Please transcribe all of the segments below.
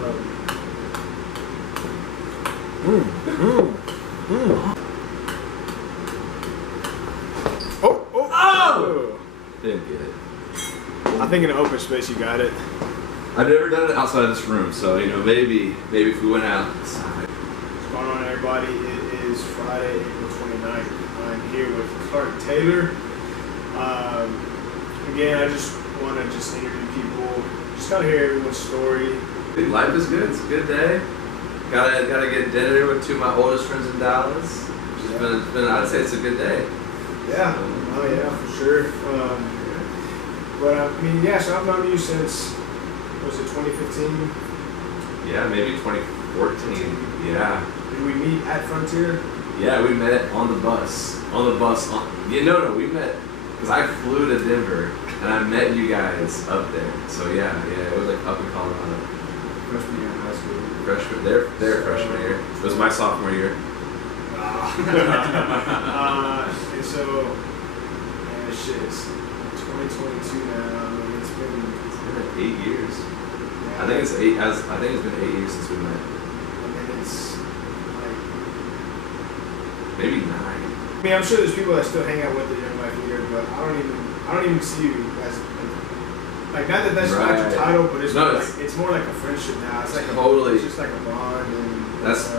Oh! Didn't get it. I think in an open space you got it. I've never done it outside of this room, so maybe if we went outside. What's going on, everybody? It is Friday, April 29th. I'm here with Clark Taylor. Again, I just want to interview people, just kind of hear everyone's story. Life is good. It's a good day. Gotta get dinner with two of my oldest friends in Dallas. It's been I'd say it's a good day. Yeah. Oh yeah, for sure. But I mean, yeah. So I've known you since, was it 2015? Yeah, maybe 2014. Yeah. Did we meet at Frontier? Yeah, we met on the bus. We met because I flew to Denver and I met you guys up there. So yeah, it was like up in Colorado. Freshman year in high school. Their freshman year. It was my sophomore year. And so, man, shit, it's 2022 now. I mean, it's been like 8 years. Yeah, I think it's 8. I think it's been 8 years since we met. I mean, it's like maybe 9. I mean, I'm sure there's people that still hang out with the Young Life Leader, but I don't even see you as like not that's not your title, but it's it's more like a friendship now. It's like it's just like a bond, and that's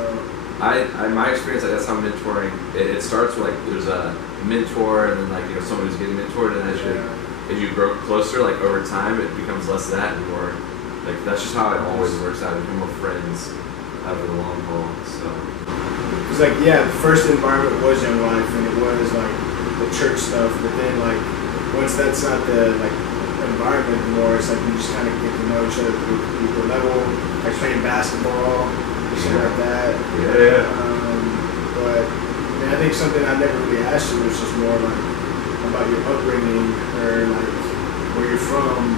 my experience. Like that's how mentoring. It starts with like there's a mentor, and then like someone who's getting mentored, and as you grow closer, like over time, it becomes less of that and more like that's just how it always works out. You become more friends over the long haul. So it's like the first environment was Young Life, and it was like the church stuff, but then like once that's not the environment anymore, it's like you just kind of get to know each other through the level, like playing basketball, shit like that. But I mean, I think something I never really asked you was just more like about your upbringing or like where you're from,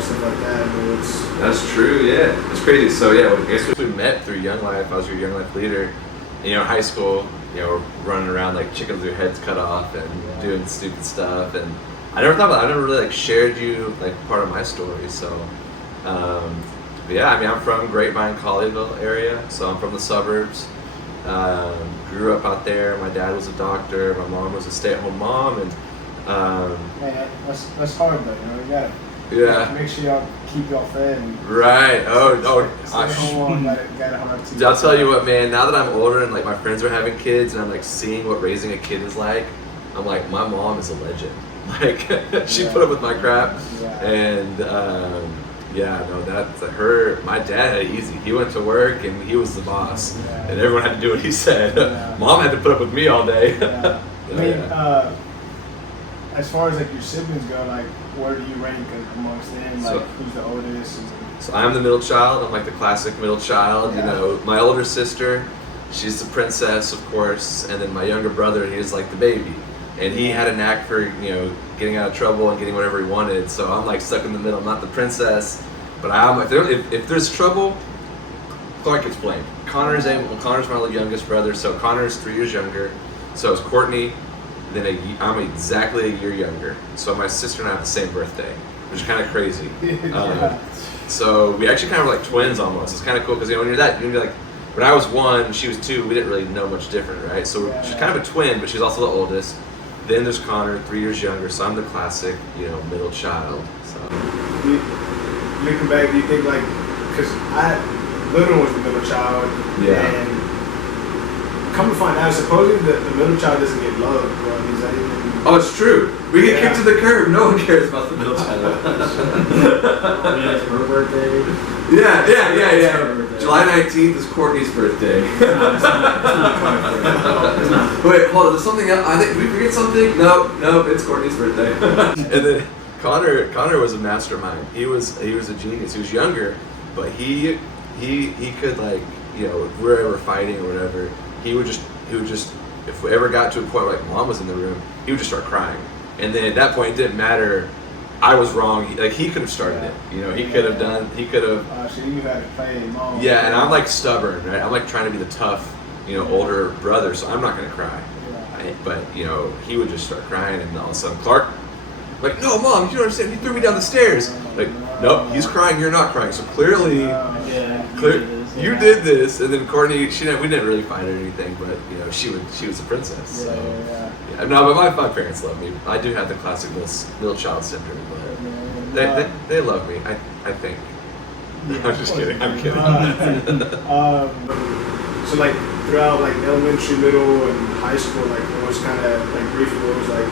stuff like that. I mean, that's true. Yeah, it's crazy. So I guess we met through Young Life. I was your Young Life leader. And, high school, we're running around like chickens with their heads cut off and doing stupid stuff. And I never really like shared you like part of my story. So, I'm from Grapevine, Colleyville area. So I'm from the suburbs. Grew up out there. My dad was a doctor. My mom was a stay-at-home mom, and man, that's hard though. You gotta make sure y'all keep y'all fed. Right. I'll tell you what, man. Now that I'm older and like my friends are having kids, and I'm like seeing what raising a kid is like, I'm like, my mom is a legend. Like she put up with my crap, and that's her. My dad had it easy. He went to work and he was the boss, and everyone had to do what he said. Mom had to put up with me all day. As far as like your siblings go, like where do you rank amongst them? Like who's the oldest? So I'm the middle child. I'm like the classic middle child. My older sister, she's the princess, of course, and then my younger brother, he was like the baby. And he had a knack for, getting out of trouble and getting whatever he wanted. So I'm like stuck in the middle. I'm not the princess, but if there's trouble, Clark gets blamed. Connor's my youngest brother, so Connor's 3 years younger. So is Courtney. Then I'm exactly a year younger. So my sister and I have the same birthday, which is kind of crazy. So we actually kind of like twins almost. It's kind of cool because when you're that, you're like, when I was 1, she was 2. We didn't really know much different, right? So she's kind of a twin, but she's also the oldest. Then there's Connor, 3 years younger. So I'm the classic, middle child. So looking back, do you think like, because Little was the middle child, and come to find out, supposedly the middle child doesn't get loved. Is that even? Oh, it's true. We get kicked to the curb. No one cares about the middle child. It's her birthday. Yeah. July 19th is Courtney's birthday. No, it's not. Wait, hold on. There's something else. I think we forget something. No, it's Courtney's birthday. And then Connor was a mastermind. He was a genius. He was younger, but he could like if we're ever fighting or whatever. He would just, if we ever got to a point where like mom was in the room, he would just start crying. And then at that point, it didn't matter. I was wrong. He could have started it. He could have done. He could have. So you had to play mom. Yeah, and I'm like stubborn, right? I'm like trying to be the tough, older brother, so I'm not gonna cry. But he would just start crying, and all of a sudden Clark, like, no, mom, you don't understand. He threw me down the stairs. Like, nope, he's crying. You're not crying. So clearly You did this, and then Courtney. We didn't really fight or anything, but you know, she was a princess. Yeah, So yeah. No, but my parents love me. I do have the classic middle child syndrome, but they love me. I think. Yeah. I'm just kidding. I'm kidding. So like throughout like elementary, middle, and high school, like what was kind of like briefly what was like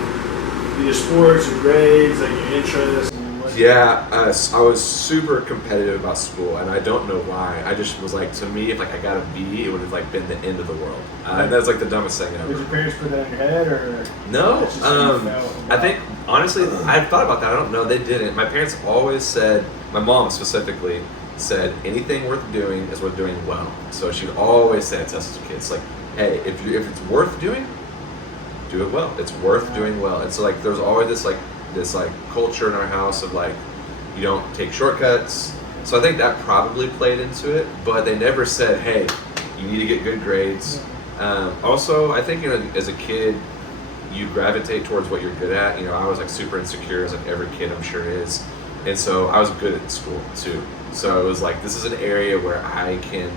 your sports, your grades, like your interests? Yeah, I was super competitive about school, and I don't know why. I just was like, to me, if like I got a B, it would have like been the end of the world. And that's like the dumbest thing ever. Did your parents put that in your head, or no? it's just how you felt I think honestly, I thought about that. I don't know. They didn't. My parents always said, my mom specifically said, anything worth doing is worth doing well. So she'd always say to us as kids, like, hey, if it's worth doing, do it well. It's worth doing well. And so like, there's always this culture in our house of like, you don't take shortcuts. So I think that probably played into it, but they never said, hey, you need to get good grades. Also, I think, you know, as a kid, you gravitate towards what you're good at. You know, I was like super insecure, as like every kid I'm sure is. And so I was good at school too. So it was like, this is an area where I can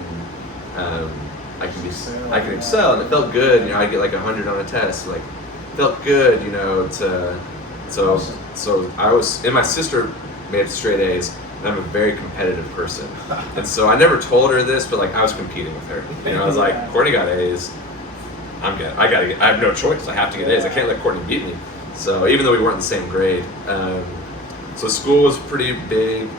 excel, and it felt good. You know, I get like 100 on a test. Like, felt good. You know, so I was, and my sister made straight A's, and I'm a very competitive person. And so I never told her this, but like I was competing with her. You know, I was like, Courtney got A's, I'm good. I have no choice. I have to get A's. I can't let Courtney beat me. So even though we weren't in the same grade, so school was pretty big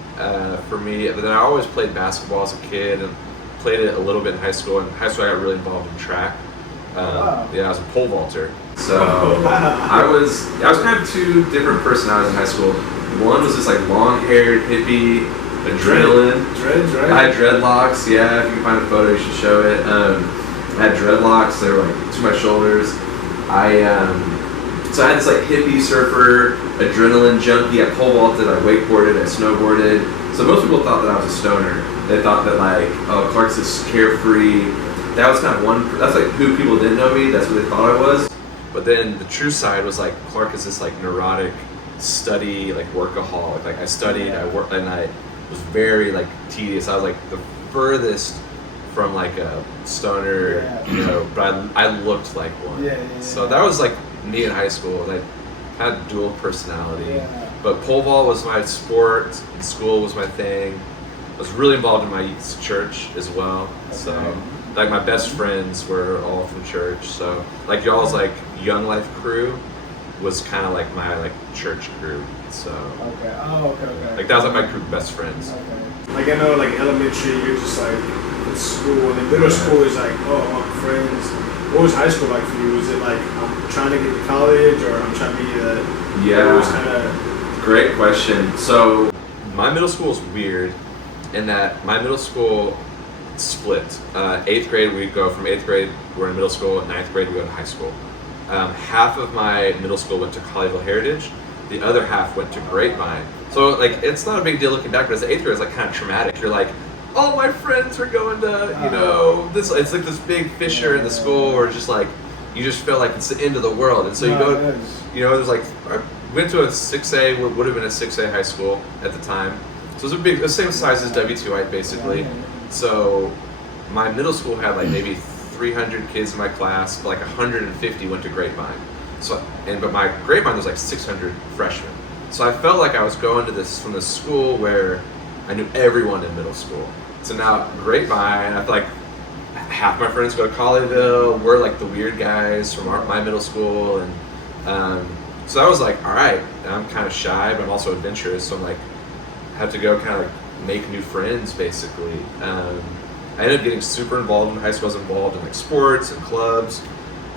for me. But then I always played basketball as a kid, and played it a little bit in high school. In high school, I got really involved in track. Yeah, I was a pole vaulter. So I was kind of two different personalities in high school. One was this like long-haired hippie, adrenaline. Dreads, right? I had dreadlocks. Yeah, if you can find a photo, you should show it. I had dreadlocks. They were like to my shoulders. So I had this like hippie surfer, adrenaline junkie. I pole vaulted, I wakeboarded, I snowboarded. So most people thought that I was a stoner. They thought that like, oh, Clark's this carefree. That was kind of that's like who people didn't know me. That's what they thought I was. But then the true side was like, Clark is this like neurotic, study, like workaholic. Like I studied, I worked, and I was very like tedious. I was like the furthest from like a stoner, you know, but I looked like one. So that was like me in high school. I had dual personality. But pole vault was my sport, and school was my thing. I was really involved in my youth church as well. So like my best friends were all from church. So like y'all's like Young Life crew was kind of like my like church crew. So okay. Like that was like my group of best friends. Like I know, like elementary, you're just like in school, and then middle school is like, oh, I want friends. What was high school like for you? Was it like I'm trying to get to college, or I'm trying to be a? Yeah. It was kind of. Great question. So my middle school is weird in that my middle school split. 8th grade, we go from 8th grade, we're in middle school. 9th grade, we go to high school. Half of my middle school went to Colleyville Heritage. The other half went to Grapevine. So like, it's not a big deal looking back, but as an 8th grade, it's like kind of traumatic. You're like, all my friends are going to, you know, this. It's like this big fissure in the school, or just like, you just feel like it's the end of the world. And so you go, you know, there's like, I went to a 6A, what would have been a 6A high school at the time. So it was the same size as W2I basically. So my middle school had like maybe 300 kids in my class, but like 150 went to Grapevine. But my Grapevine was like 600 freshmen. So I felt like I was going to this from this school where I knew everyone in middle school. So now Grapevine, I feel like half my friends go to Colleyville. We're like the weird guys from my middle school, and so I was like, all right. And I'm kind of shy, but I'm also adventurous. So I'm like, I have to go kind of like make new friends, basically. I ended up getting super involved in high school. I was involved in like sports and clubs,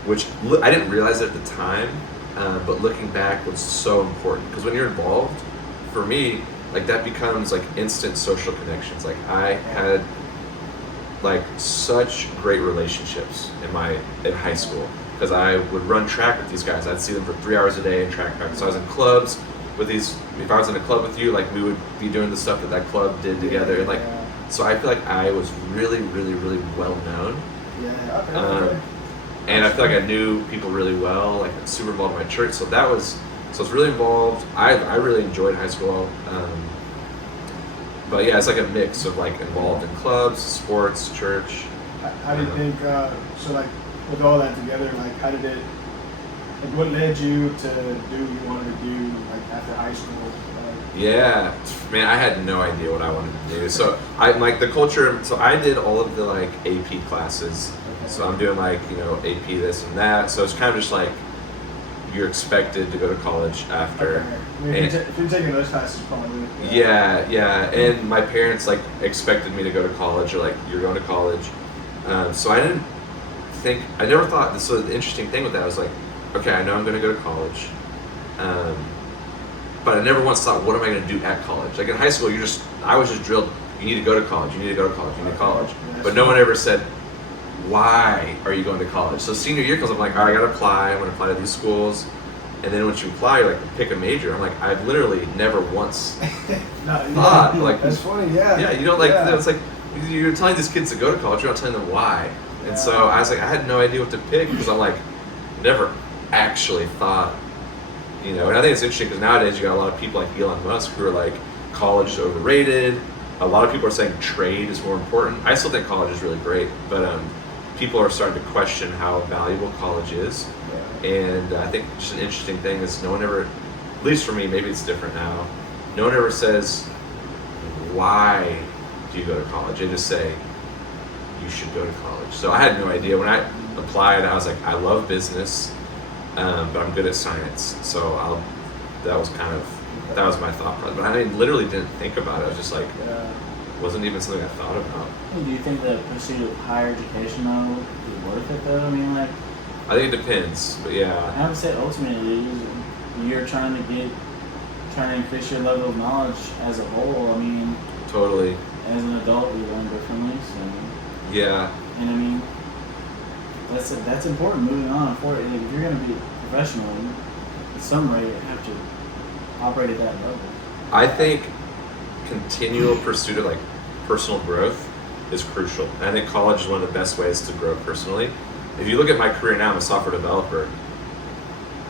which I didn't realize it at the time, but looking back was so important. Because when you're involved, for me, like that becomes like instant social connections. Like I had like such great relationships in high school, because I would run track with these guys. I'd see them for 3 hours a day in track practice. I was in clubs with these. If I was in a club with you, like we would be doing the stuff that club did together, and like, so I feel like I was really, really, really well known. And I feel like I knew people really well. Like I'm super involved in my church, so I was really involved. I really enjoyed high school. But yeah, it's like a mix of like involved in clubs, sports, church. How do you think, so like with all that together, like how did it, like what led you to do what you wanted to do like after high school? Yeah, man, I had no idea what I wanted to do. So I like the culture. So I did all of the like AP classes. So I'm doing like AP this and that. So it's kind of just like you're expected to go to college after. Okay. I mean, if you're taking those classes, probably. Yeah, and my parents like expected me to go to college, or like you're going to college. So I didn't think. I never thought. So the interesting thing with that was like, okay, I know I'm going to go to college. But I never once thought, what am I going to do at college? Like in high school, I was just drilled, you need to go to college, you need to go to college, you need to college. But no one ever said, why are you going to college? So senior year comes, I'm like, all right, I got to apply, I'm going to apply to these schools. And then once you apply, you're like, pick a major. I'm like, I've literally never once thought, like. That's funny, yeah. Yeah, you don't like, it's like, you're telling these kids to go to college, you're not telling them why. And so I was like, I had no idea what to pick, because I'm like, never actually thought. And I think it's interesting because nowadays you got a lot of people like Elon Musk who are like, college is overrated. A lot of people are saying trade is more important. I still think college is really great, but people are starting to question how valuable college is. And I think just an interesting thing is no one ever, at least for me, maybe it's different now, no one ever says, why do you go to college? They just say, you should go to college. So I had no idea. When I applied, I was like, I love business. But I'm good at science, so that was my thought process. But I literally didn't think about it. I was just like, wasn't even something I thought about. Do you think the pursuit of higher education though is worth it though? I mean, like. I think it depends, but yeah. I would say ultimately, you're trying to increase your level of knowledge as a whole. I mean. Totally. As an adult, we learn differently, so. Yeah. And I mean. That's important moving on forward. If you're going to be a professional, in some way you have to operate at that level. I think continual pursuit of like personal growth is crucial. And I think college is one of the best ways to grow personally. If you look at my career now, I'm a software developer.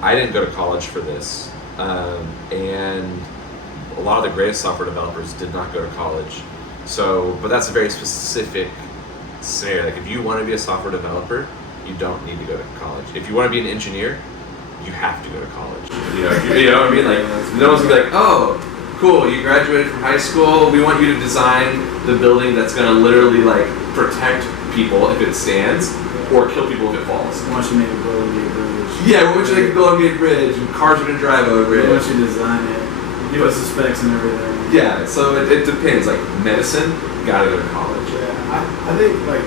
I didn't go to college for this. And a lot of the greatest software developers did not go to college. So, but that's a very specific scenario. Like if you want to be a software developer, you don't need to go to college. If you want to be an engineer, you have to go to college. You know what I mean? Like, no one's gonna be like, oh, cool, you graduated from high school, we want you to design the building that's gonna literally like protect people if it stands, or kill people if it falls. I want you to make a Golden Gate Bridge. Yeah, we want you to make a Golden Gate Bridge, and cars are gonna drive over it. We want you to design it, give us the specs and everything. Yeah, so it depends. Like medicine, gotta go to college. I think like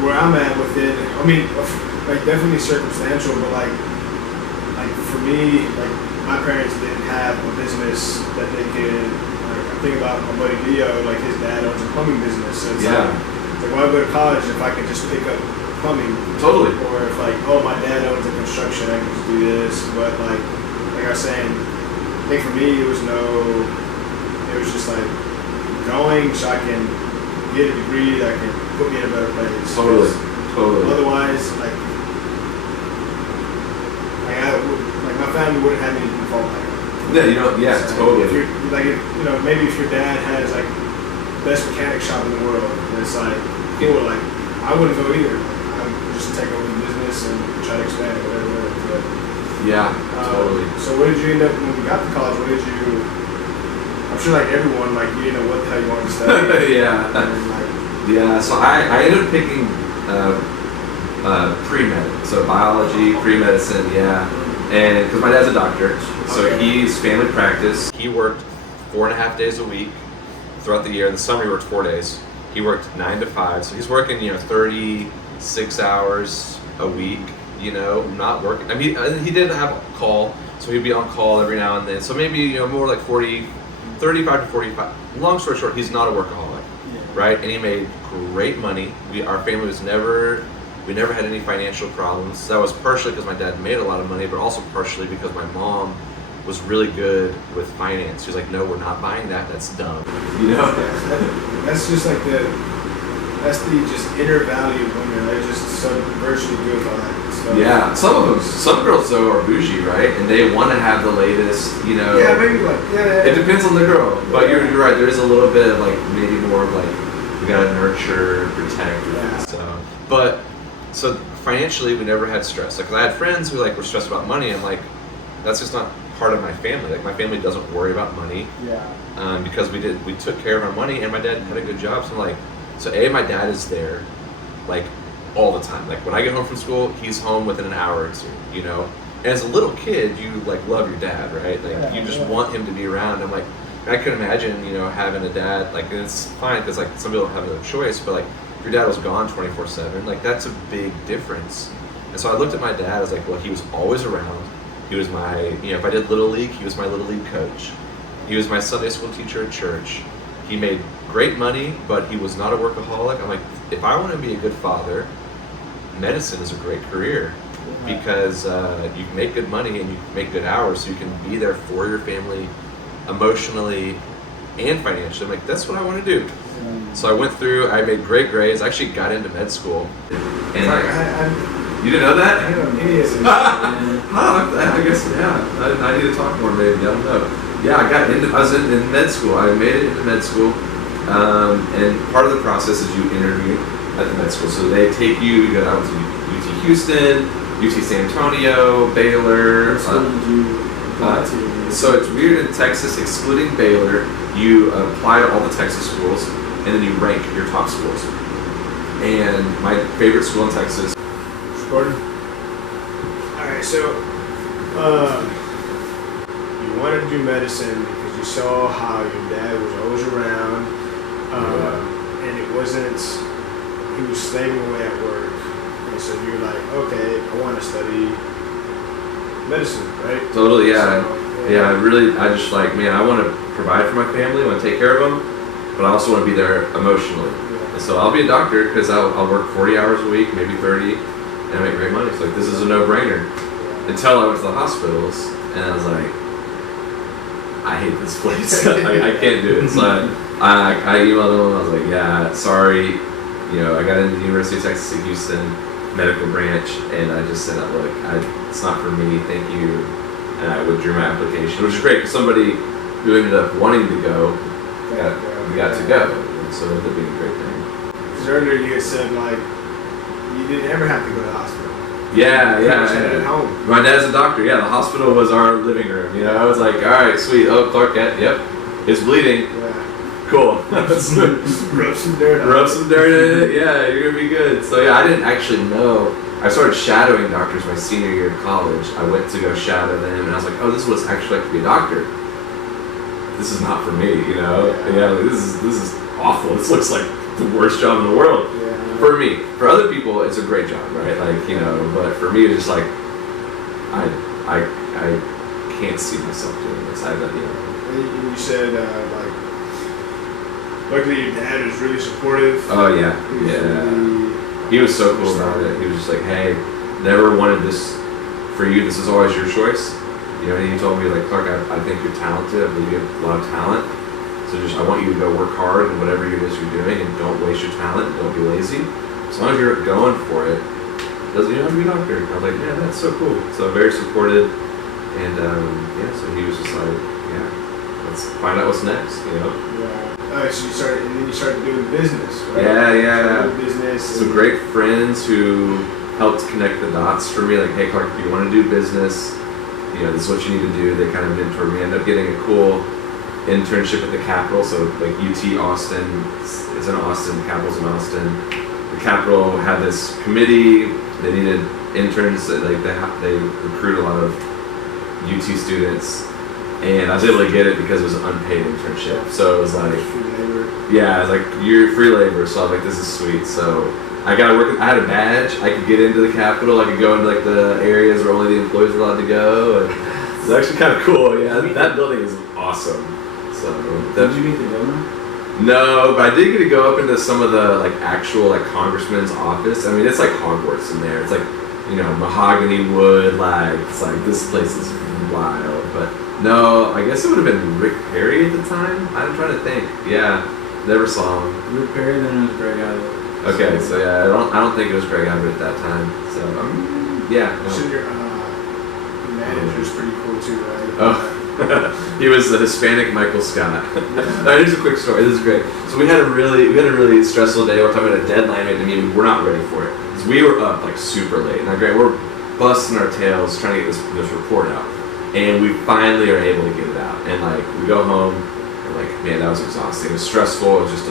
where I'm at with it, I mean, like definitely circumstantial, but like for me, like my parents didn't have a business that they could. Like I think about my buddy Leo, like his dad owns a plumbing business, so it's like why go to college if I could just pick up plumbing? Totally. Or if like, oh, my dad owns a construction, I can just do this. But like I was saying, I think for me it was just like going so I can get a degree that can put me in a better place. Totally. Otherwise, like my family wouldn't have anything to fall back on. Yeah, So, totally. If you're maybe if your dad has like the best mechanic shop in the world, and it's like cool, like I wouldn't go either. I would just take over the business and try to expand it, whatever. But, yeah, totally. So what did you end up when we got to college? What did you? I'm sure like everyone, like you didn't know what the hell you wanted to study. Yeah. Yeah, so I ended up picking pre-med, so biology, pre-medicine, yeah. And because my dad's a doctor, so he's family practice. He worked 4.5 days a week throughout the year. In the summer he worked 4 days. He worked 9 to 5, so he's working 36 hours a week. Not working. I mean, he did have a call, so he'd be on call every now and then. So maybe more like 35 to 45. Long story short, he's not a workaholic, right? And he made great money. Our family we never had any financial problems. That was partially because my dad made a lot of money, but also partially because my mom was really good with finance. She was like, no, we're not buying that. That's dumb. That's just like that's the just inner value of women. They're just so virtually do all that stuff. Yeah, some girls though are bougie, right? And they want to have the latest, you know. Yeah, maybe like It depends on the girl, but you're right. There is a little bit of like maybe more of like we gotta nurture, protect, so financially we never had stress. Like, 'cause I had friends who like were stressed about money. I'm like, that's just not part of my family. Like, my family doesn't worry about money. Yeah. Because we took care of our money, and my dad had a good job. So I'm like, my dad is there, like, all the time. Like, when I get home from school, he's home within an hour or two. You know, and as a little kid, you like love your dad, right? Like, you just want him to be around. I'm like, I couldn't imagine, you know, having a dad. Like, and it's fine because like some people have no choice, but like if your dad was gone 24/7, like that's a big difference. And so I looked at my dad. I was like, well, he was always around. He was my, you know, if I did Little League, he was my Little League coach. He was my Sunday school teacher at church. He made great money, but he was not a workaholic. I'm like, if I want to be a good father, medicine is a great career because you can make good money and you can make good hours, so you can be there for your family emotionally and financially. I'm like, that's what I want to do. So I went through, I made great grades. I actually got into med school. And you didn't know that? I don't know any of this. I guess, yeah. I need to talk more maybe. I don't know. Yeah, I was in med school. I made it into med school. And part of the process is you interview at the med school. So they take you go out to UT Houston, UT San Antonio, Baylor. What school did you apply to? So it's weird in Texas, excluding Baylor, you apply to all the Texas schools, and then you rank your top schools. And my favorite school in Texas. Gordon? Alright, so you wanted to do medicine because you saw how your dad was always around, and it wasn't, he was slaving away at work. And so you're like, okay, I want to study medicine, right? Totally, yeah. I just like, man, I want to provide for my family, I want to take care of them, but I also want to be there emotionally. Yeah. And so I'll be a doctor because I'll work 40 hours a week, maybe 30, and I make great money. So like, this is a no-brainer. Until I went to the hospitals, and I was like, I hate this place. I can't do it. So I emailed them, I was like, yeah, sorry. You know, I got into the University of Texas at Houston medical branch, and I just said, look, it's not for me, thank you. And I withdrew my application, which is great because somebody who ended up wanting to go got to go. And so it ended up being a great thing. Because earlier you had said, like, you didn't ever have to go to the hospital. Yeah. At home. My dad's a doctor. Yeah, the hospital was our living room. You know, I was like, all right, sweet. Oh, Clark Kent. Yep, it's bleeding. Yeah. Cool. Rub some dirt on it. Rub some dirt in it. Yeah, you're gonna be good. So yeah, I didn't actually know. I started shadowing doctors my senior year of college. I went to go shadow them, and I was like, oh, this is what it's actually like to be a doctor. This is not for me, you know. Yeah, like, this is awful. This looks like the worst job in the world. Yeah. For me. For other people, it's a great job, right? Like, you know, but for me, it's just like, I can't see myself doing this. I don't, you know. And you said, like, luckily your dad was really supportive. Oh, yeah. He was so cool about it. He was just like, hey, never wanted this for you. This is always your choice. You know, and he told me, like, Clark, I think you're talented. I believe you have a lot of talent. So I want you to go work hard in whatever it is you're doing, and don't waste your talent. Don't be lazy. As long as you're going for it, you don't have to be a doctor. I was like, yeah, that's so cool. So very supportive. And, so he was just like, yeah, let's find out what's next, you know? Yeah. So you started doing business, right? Yeah. Business. Some great friends who helped connect the dots for me. Like, hey, Clark, if you want to do business, you know, this is what you need to do. They kind of mentored me. I ended up getting a cool internship at the Capitol. So, like, UT Austin is in Austin, the Capitol's in Austin. The Capitol had this committee. They needed interns. Like, they recruit a lot of UT students. And I was able to get it because it was an unpaid internship. So it was like, yeah, it was like, you're free labor. So I was like, this is sweet. So I got to work. I had a badge. I could get into the Capitol. I could go into like the areas where only the employees were allowed to go. And it's actually kind of cool. Yeah, that building is awesome. So did you meet the governor? No, but I did get to go up into some of the like actual like congressman's office. I mean, it's like Hogwarts in there. It's like, you know, mahogany wood. Like, it's like, this place is wild. But no, I guess it would have been Rick Perry at the time. I'm trying to think. Yeah, never saw him. Rick Perry, then it was Greg Abbott. Okay, so yeah, I don't think it was Greg Abbott at that time. So yeah. No. So your manager's pretty cool too, right? Oh. He was the Hispanic Michael Scott. Here's a quick story. This is great. So we had a really stressful day. We're talking about a deadline at the meeting. We're not ready for it. So we were up like super late. Now, great, we're busting our tails trying to get this report out, and we finally are able to get it out. And like we go home, and like man, that was exhausting. It was stressful. It was just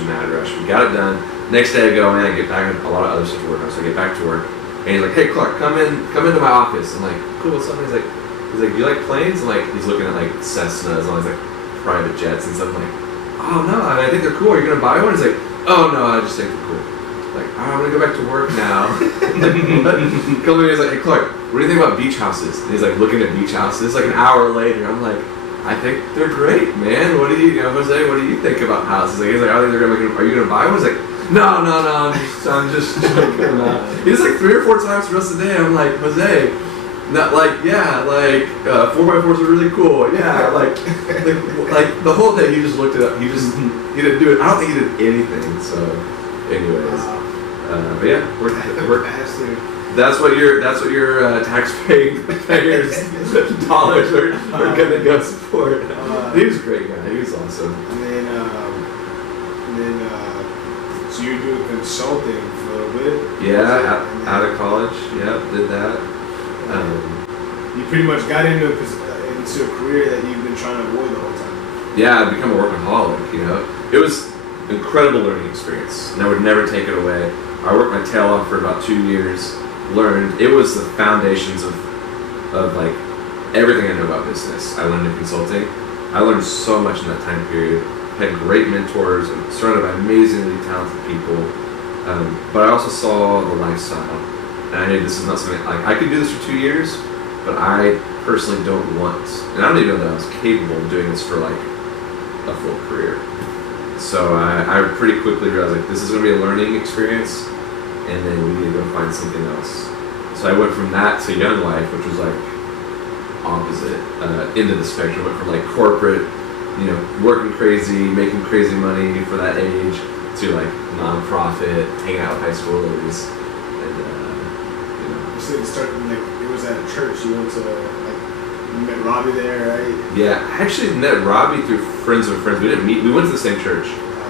a mad rush. We got it done. Next day I go in. I get back. A lot of other stuff to work on. So I get back to work, and he's like, "Hey Clark, come into my office." I'm like, "Cool, what's up?" He's like, "Do you like planes?" And like he's looking at like Cessnas and all these like private jets and stuff. I'm like, "Oh no, I think they're cool. Are you gonna buy one?" He's like, "Oh no, I just think they're cool." Like, I'm gonna go back to work now. Come in, he's like, "Hey Clark, what do you think about beach houses?" And he's like looking at beach houses. Like an hour later, I'm like, "I think they're great, man. What do you know, Jose? What do you think about houses?" Like, he's like, "I think they're gonna make. Are you gonna buy one?" He's like, "No, I'm just joking." He's like 3 or 4 times the rest of the day. I'm like, "Jose, not like 4x4s are really cool. Yeah, like the whole day he just looked it up. He didn't do it. I don't think he did anything. So, anyways, but yeah, we're that's what your tax-paying payers dollars are gonna go support. He was a great guy. He was awesome. And then so you were doing consulting for a little bit. Yeah, out of college. Yeah, did that. You pretty much got into a career that you've been trying to avoid the whole time. Yeah, I'd become a workaholic, you know. It was an incredible learning experience, and I would never take it away. I worked my tail off for about 2 years, learned. It was the foundations of like everything I know about business. I learned in consulting. I learned so much in that time period. Had great mentors and surrounded by amazingly talented people. But I also saw the lifestyle. And I knew this is not something, like I could do this for 2 years, but I personally don't want, and I don't even know that I was capable of doing this for like a full career. So I pretty quickly realized like this is going to be a learning experience, and then we need to go find something else. So I went from that to Young Life, which was like opposite, into the spectrum. Went from like corporate, you know, working crazy, making crazy money for that age, to like nonprofit, hanging out with high schoolers. So it started like it was at a church. You went to you met Robby there, right? Yeah, I actually met Robby through friends of friends. We didn't meet. We went to the same church,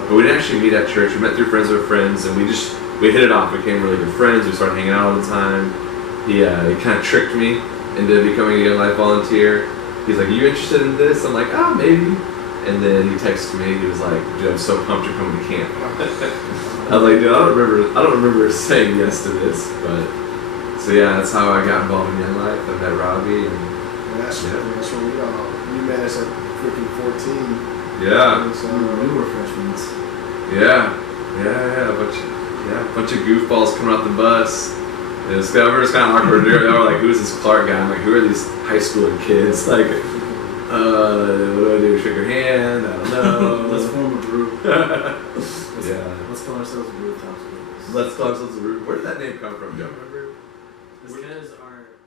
but we didn't actually meet at church. We met through friends of friends, and we hit it off. We became really good friends. We started hanging out all the time. He kind of tricked me into becoming a Young Life volunteer. He's like, "You interested in this?" I'm like, "Oh, maybe." And then he texted me. He was like, "Dude, I'm so pumped you're coming to camp." I was like, "Dude, I don't remember saying yes to this, but." So yeah, that's how I got involved in Young Life. I met Robby, and that's what we all. You met us at freaking 14. Yeah. So We were freshmen. Yeah. A bunch of goofballs coming off the bus. It was kind of awkward. They were like, "Who's this Clark guy?" I'm like, "Who are these high school kids?" Like, what do I do? Shake your hand? I don't know. Let's form a group. Let's call ourselves Rooftops Boys. Let's call ourselves a group. Where did that name come from? Do you remember? Because our